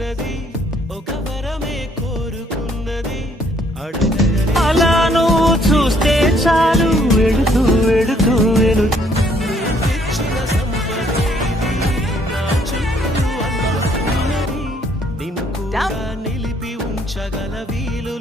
చిన్నది ఒక వరమే కోరుకున్నది అడగగలే అలా నువ్వు చూస్తే చాలు వెడుతూ వెడుతూ తెచ్చిన సంపదే ఇది నా చుట్టూ అల్లుకున్నది నిన్ను కూడా నిలిపి ఉంచగల వీలు